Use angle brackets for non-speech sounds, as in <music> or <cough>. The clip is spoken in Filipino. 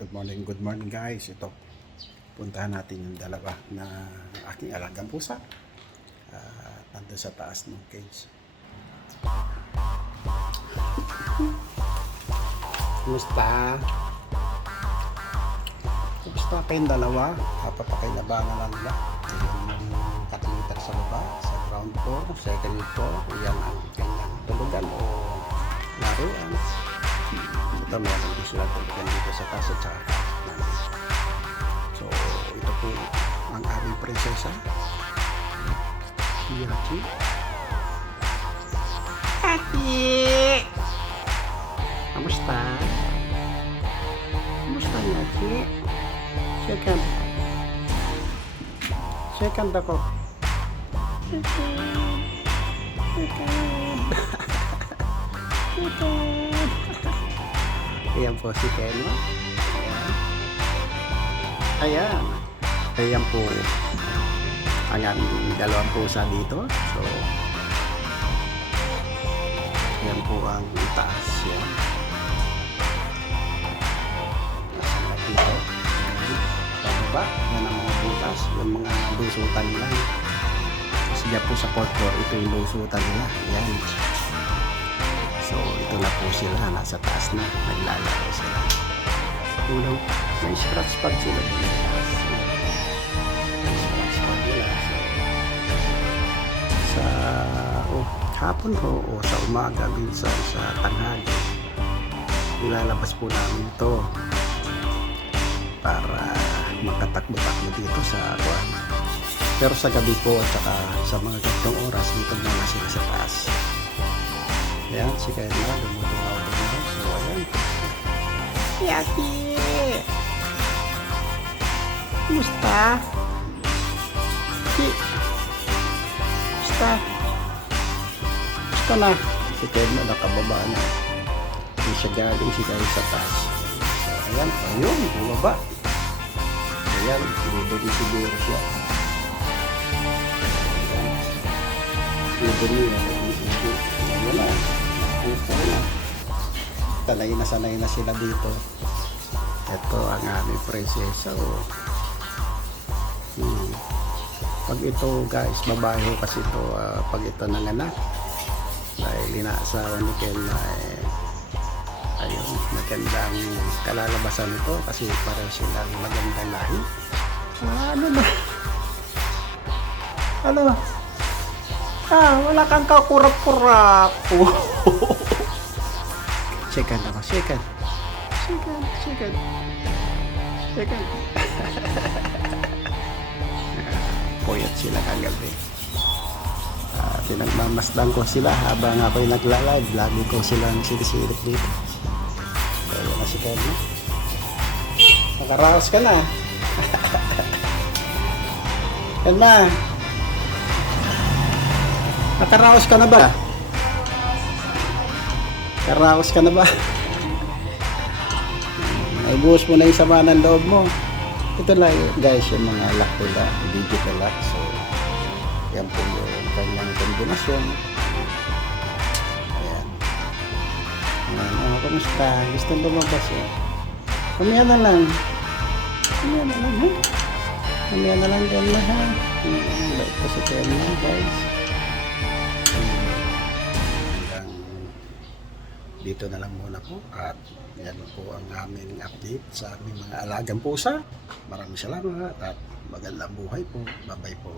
Good morning, good morning guys. Ito, puntahan natin yung dalawa na aking alagang pusa. Uh, nandun sa taas ng cage. Kumusta? Kumusta kayong dalawa? Napapakinabangan lang nila. Yung katilitar sa baba, sa ground floor, second floor. Yan ang kanyang tulugan o laruan. Ito meron din sila tulugan dito sa taas at saka namin. So, ito po ang aming prinsesa. Yachi. Happy! Kamusta? Kamusta, Yachi? Second. Second ako. Second. <laughs> Second. Second. Ayan po si Kenma. Ayan. Ayan. Ayan po ang aming dalawang pusa dito. So, yan po ang taas. Yan. Dito. Sa baba, yan ang mga butas. Yung mga lusutan nila. Kasi po sa fourth floor, ito yung lusutan nila. Yan. So, ito na po sila. Nasa taas na. Naglalaro sila. Ulang, may scratch pad sila. dun sa oh, hapon ho o sa umaga minsan sa tanghali ilalabas po namin ito para makatakbo-takbo dito sa kuwan. Pero sa gabi po at saka sa mga gantong oras dito muna sila sa taas. Ayan, si Kayla, lumutungaw tungaw. So, ayan. Yaki! Kumusta? Si... Kumusta? Kumusta na? Si Kayla, nakababa na. Hindi siya galing, si Kayla sa taas. So, ayan, ayun, bumaba. Ayan, sinubod siguro siya. Sinubod niya. Sanay na sanay na sila dito. Ito ang aming prinsesa. Oh. Hmm. Pag ito guys, babae ho kasi ito ah, pag ito nanganak. Dahil inaasawa ni Ken na eh, ayun, magandang kalalabasan ito kasi pareho silang magandang lahi. Ah, ano ba? Ano? Ah, wala kang kakurap-kurap. <laughs> Second ako, second. Second, second. Second. Puyat sila kagabi. Ah, pinagmamasdan ko sila habang ako'y nagla-live. Lagi ko silang sinisilip dito. Kaya na si Kevin. Nakaraos ka na. <laughs> Yan na. Nakaraos ka na ba? Nakaraos ka na ba? Ay mo na yung sama ng loob mo. Ito lang guys yung mga lock nila, digital lock. So, yan po yung kanyang kombinasyon. Ayan. Ayan, oh, kamusta? Gusto lumabas eh? Kumiya na lang. Kumiya na lang, ha? Kumiya na lang dyan na, ha? Hmm, bait ko si Kenya, guys. Dito na lang muna po at yan po ang aming update sa aming mga alagang pusa. Maraming salamat at magandang buhay po. Bye-bye po.